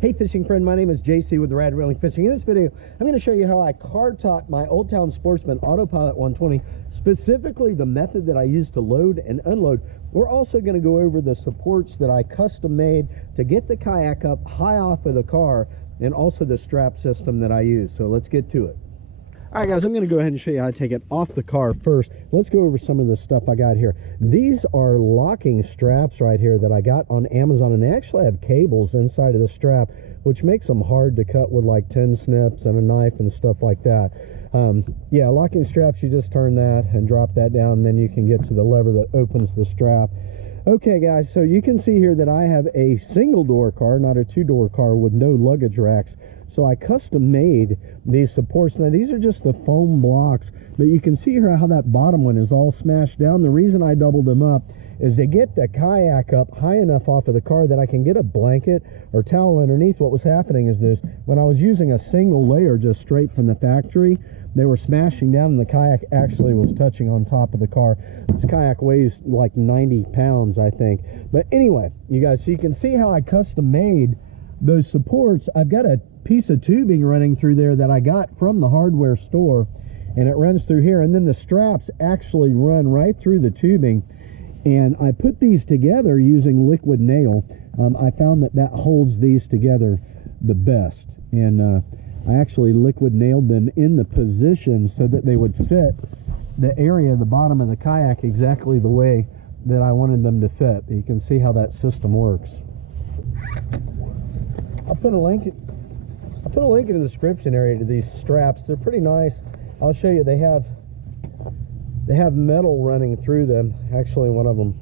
Hey fishing friend, my name is JC with Rad Reeling Fishing. In this video, I'm going to show you how I car taught my Old Town Sportsman AutoPilot 120, specifically the method that I use to load and unload. We're also going to go over the supports that I custom made to get the kayak up high off of the car, and also the strap system that I use. So let's get to it. All right guys, I'm going to go ahead and show you how to take it off the car first. Let's go over some of the stuff I got here. These are locking straps right here that I got on Amazon, and they actually have cables inside of the strap, which makes them hard to cut with like tin snips and a knife and stuff like that. Yeah, locking straps, you just turn that and drop that down, and then you can get to the lever that opens the strap. Okay guys, so you can see here that I have a single door car, not a two-door car, with no luggage racks. So I custom made these supports. Now these are just the foam blocks, but you can see here how that bottom one is all smashed down. The reason I doubled them up is to get the kayak up high enough off of the car that I can get a blanket or towel underneath. What was happening is this: when I was using a single layer just straight from the factory, they were smashing down, and the kayak actually was touching on top of the car. This kayak weighs like 90 pounds, I think. But anyway, you guys, so you can see how I custom made those supports. I've got a piece of tubing running through there that I got from the hardware store, and it runs through here, and then the straps actually run right through the tubing. And I put these together using liquid nail. I found that that holds these together the best, and I actually liquid nailed them in the position so that they would fit the area of the bottom of the kayak exactly the way that I wanted them to fit. You can see how that system works. I'll put a link in the description area to these straps. They're pretty nice. I'll show you. They have metal running through them. Actually, one of them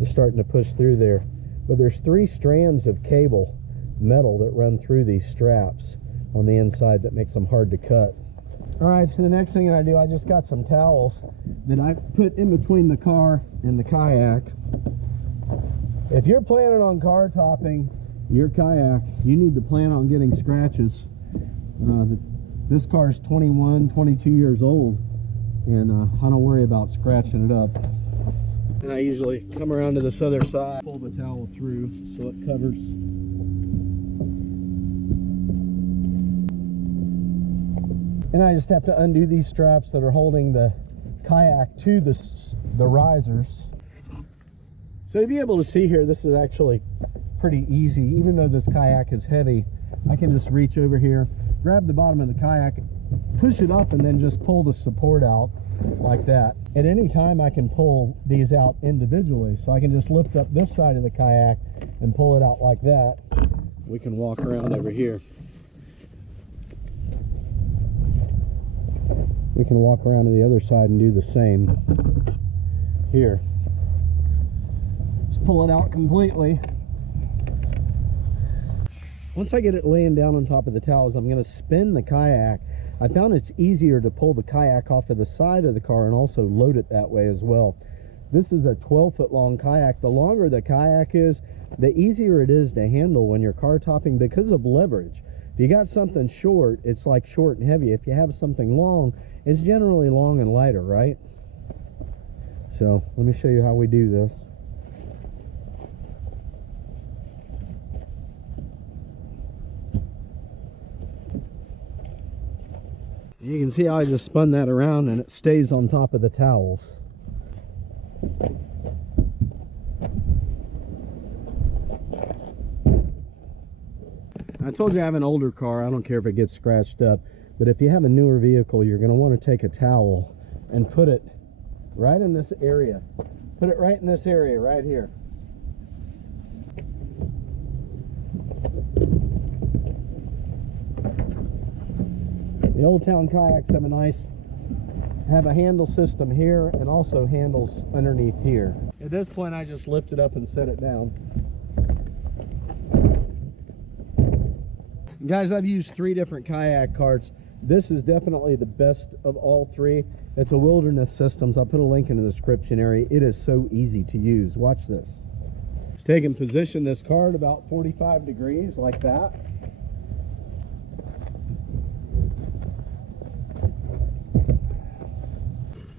is starting to push through there. But there's 3 strands of cable metal that run through these straps on the inside that makes them hard to cut. All right, so the next thing that I do, I just got some towels that I put in between the car and the kayak. If you're planning on car topping your kayak, you need to plan on getting scratches. This car is 21, 22 years old, and I don't worry about scratching it up. And I usually come around to this other side, pull the towel through so it covers. And I just have to undo these straps that are holding the kayak to the risers. So to be able to see here, this is actually pretty easy. Even though this kayak is heavy, I can just reach over here, grab the bottom of the kayak, push it up, and then just pull the support out like that. At any time, I can pull these out individually. So I can just lift up this side of the kayak and pull it out like that. We can walk around over here. We can walk around to the other side and do the same here. Just pull it out completely. Once I get it laying down on top of the towels, I'm going to spin the kayak. I found it's easier to pull the kayak off of the side of the car and also load it that way as well. This is a 12-foot long kayak. The longer the kayak is, the easier it is to handle when you're car topping because of leverage. If you got something short, it's like short and heavy. If you have something long, it's generally long and lighter, right? So let me show you how we do this. You can see how I just spun that around and it stays on top of the towels. I told you I have an older car. I don't care if it gets scratched up, but if you have a newer vehicle, you're going to want to take a towel and put it right in this area. Put it right in this area right here. The Old Town kayaks have a handle system here and also handles underneath here. At this point, I just lift it up and set it down. Guys, I've used 3 different kayak carts. This is definitely the best of all 3. It's a Wilderness Systems. I'll put a link in the description area. It is so easy to use. Watch this. It's taking position this cart about 45 degrees like that.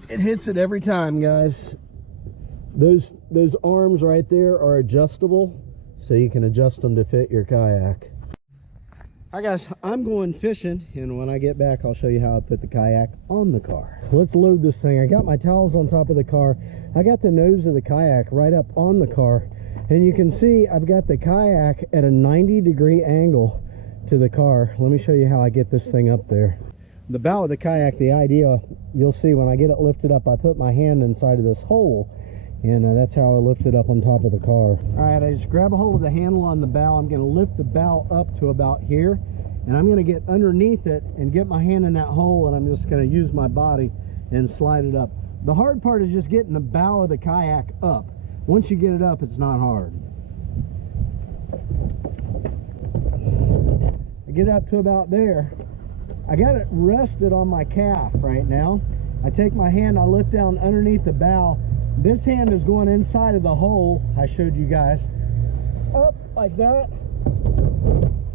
It hits it every time, guys. Those arms right there are adjustable, so you can adjust them to fit your kayak. All right guys, I'm going fishing, and when I get back I'll show you how I put the kayak on the car. Let's load this thing. I got my towels on top of the car. I got the nose of the kayak right up on the car, and you can see I've got the kayak at a 90-degree angle to the car. Let me show you how I get this thing up there. The bow of the kayak, the idea, you'll see when I get it lifted up, I put my hand inside of this hole, and that's how I lift it up on top of the car. All right, I just grab a hold of the handle on the bow. I'm going to lift the bow up to about here, and I'm going to get underneath it and get my hand in that hole, and I'm just going to use my body and slide it up. The hard part is just getting the bow of the kayak up. Once you get it up, it's not hard. I get up to about there. I got it rested on my calf right now. I take my hand, I lift down underneath the bow. This hand is going inside of the hole I showed you guys, up like that.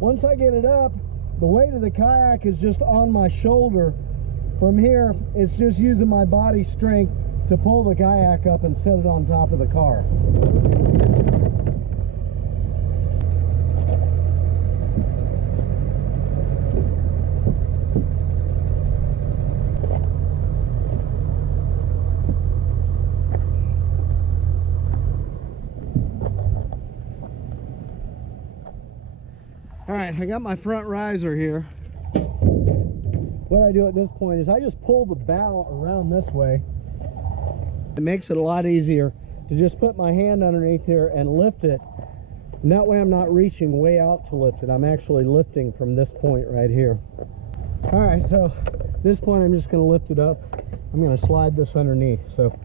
Once I get it up, the weight of the kayak is just on my shoulder. From here, it's just using my body strength to pull the kayak up and set it on top of the car. All right, I got my front riser here. What I do at this point is I just pull the bow around this way. It makes it a lot easier to just put my hand underneath here and lift it. And that way I'm not reaching way out to lift it. I'm actually lifting from this point right here. All right, so at this point I'm just going to lift it up. I'm going to slide this underneath. So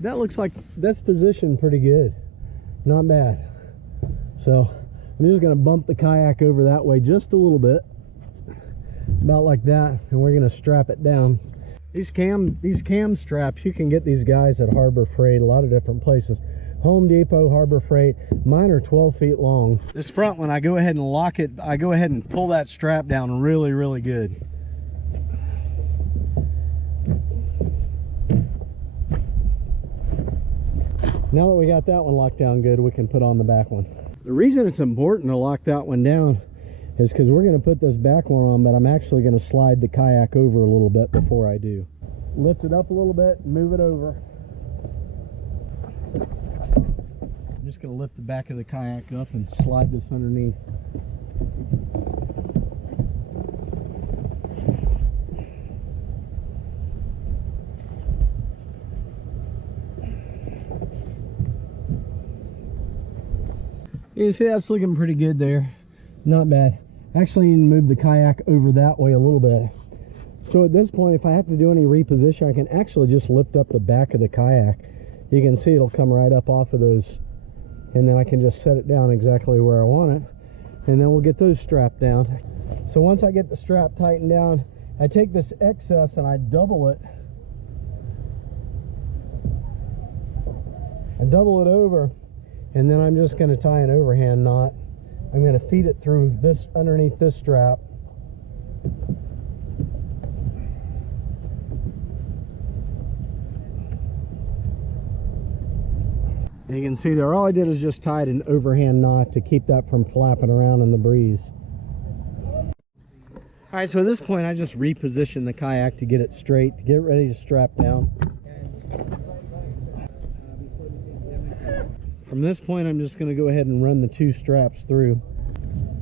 that looks like that's positioned pretty good. Not bad. So I'm just going to bump the kayak over that way just a little bit, about like that, and we're going to strap it down. These cam straps, you can get these guys at Harbor Freight, a lot of different places. Home Depot, Harbor Freight. Mine are 12 feet long. This front one, I go ahead and lock it. I go ahead and pull that strap down really, really good. Now that we got that one locked down good, we can put on the back one. The reason it's important to lock that one down is because we're going to put this back one on, but I'm actually going to slide the kayak over a little bit before I do. Lift it up a little bit and move it over. I'm just going to lift the back of the kayak up and slide this underneath. You can see that's looking pretty good there. Not bad. Actually, you need to move the kayak over that way a little bit. So at this point, if I have to do any reposition, I can actually just lift up the back of the kayak. You can see it'll come right up off of those, and then I can just set it down exactly where I want it, and then we'll get those strapped down. So once I get the strap tightened down, I take this excess and I double it. I double it over, and then I'm just going to tie an overhand knot. I'm going to feed it through this, underneath this strap. You can see there, all I did is just tied an overhand knot to keep that from flapping around in the breeze. All right, so at this point I just reposition the kayak to get it straight, to get it ready to strap down. From this point, I'm just going to go ahead and run the two straps through.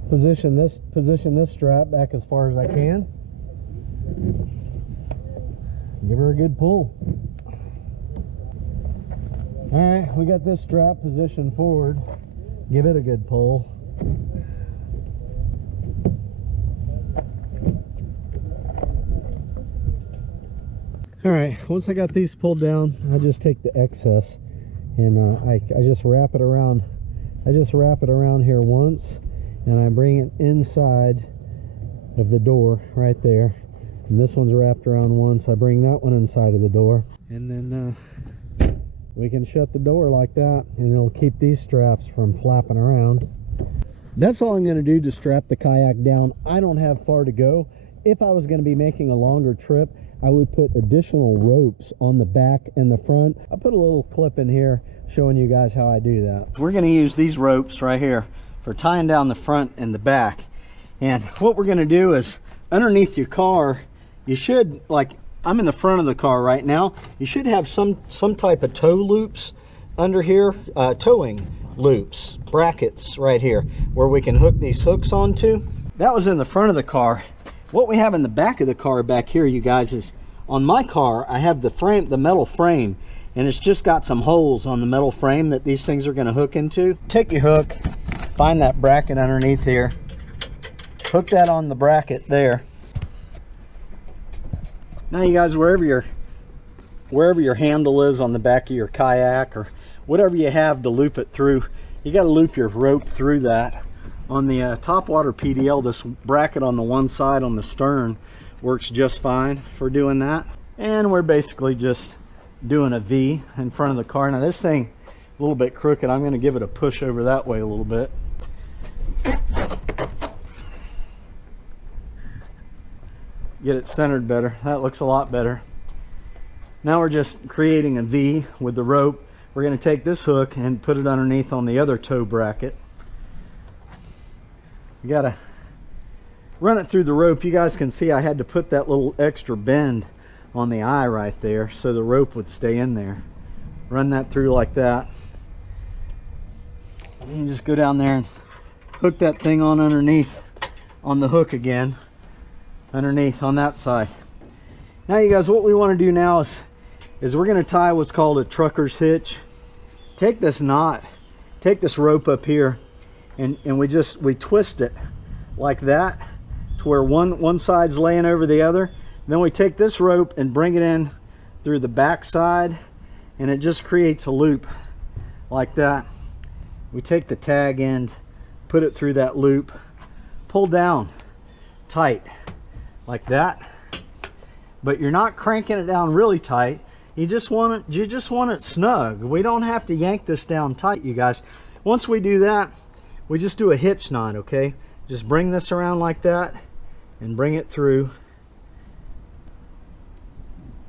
Position this strap back as far as I can. Give her a good pull. All right, we got this strap positioned forward. Give it a good pull. All right, once I got these pulled down, I just take the excess and I just wrap it around. I just wrap it around here once, and I bring it inside of the door right there. And this one's wrapped around once. I bring that one inside of the door, and then we can shut the door like that, and it'll keep these straps from flapping around. That's all I'm going to do to strap the kayak down. I don't have far to go. If I was going to be making a longer trip, I would put additional ropes on the back and the front. I put a little clip in here showing you guys how I do that. We're going to use these ropes right here for tying down the front and the back. And what we're going to do is underneath your car, you should, like I'm in the front of the car right now, you should have some type of tow loops under here, towing loops, brackets right here where we can hook these hooks onto. That was in the front of the car. What we have in the back of the car back here, you guys, is on my car I have the frame, the metal frame, and it's just got some holes on the metal frame that these things are going to hook into. Take your hook, find that bracket underneath here, hook that on the bracket there. Now you guys, wherever your handle is on the back of your kayak or whatever you have to loop it through, you got to loop your rope through that. On the topwater PDL, this bracket on the one side on the stern works just fine for doing that. And we're basically just doing a V in front of the car. Now this thing a little bit crooked, I'm going to give it a push over that way a little bit. Get it centered better. That looks a lot better. Now we're just creating a V with the rope. We're going to take this hook and put it underneath on the other tow bracket. You got to run it through the rope. You guys can see I had to put that little extra bend on the eye right there so the rope would stay in there. Run that through like that. And you just go down there and hook that thing on underneath on the hook again, underneath on that side. Now you guys, what we want to do now is we're going to tie what's called a trucker's hitch. Take this knot, take this rope up here, and we twist it like that to where one side's laying over the other. Then we take this rope and bring it in through the back side, and it just creates a loop like that. We take the tag end, put it through that loop, pull down tight like that, but you're not cranking it down really tight. You just want it snug. We don't have to yank this down tight, you guys. Once we do that, we just do a hitch knot, okay? Just bring this around like that and bring it through.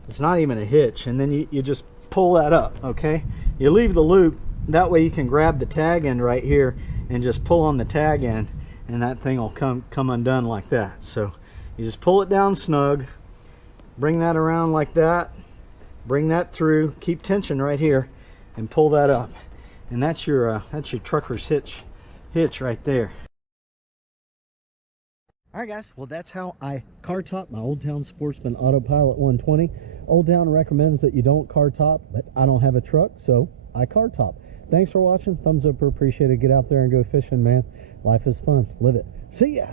It's not even a hitch, and then you just pull that up, okay? You leave the loop, that way you can grab the tag end right here and just pull on the tag end, and that thing will come undone like that. So you just pull it down snug, bring that around like that, bring that through, keep tension right here, and pull that up. And that's your trucker's hitch right there. Alright guys, well that's how I car top my Old Town Sportsman AutoPilot 120. Old Town recommends that you don't car top, but I don't have a truck, so I car top. Thanks for watching. Thumbs up are appreciated. Get out there and go fishing, man. Life is fun. Live it. See ya.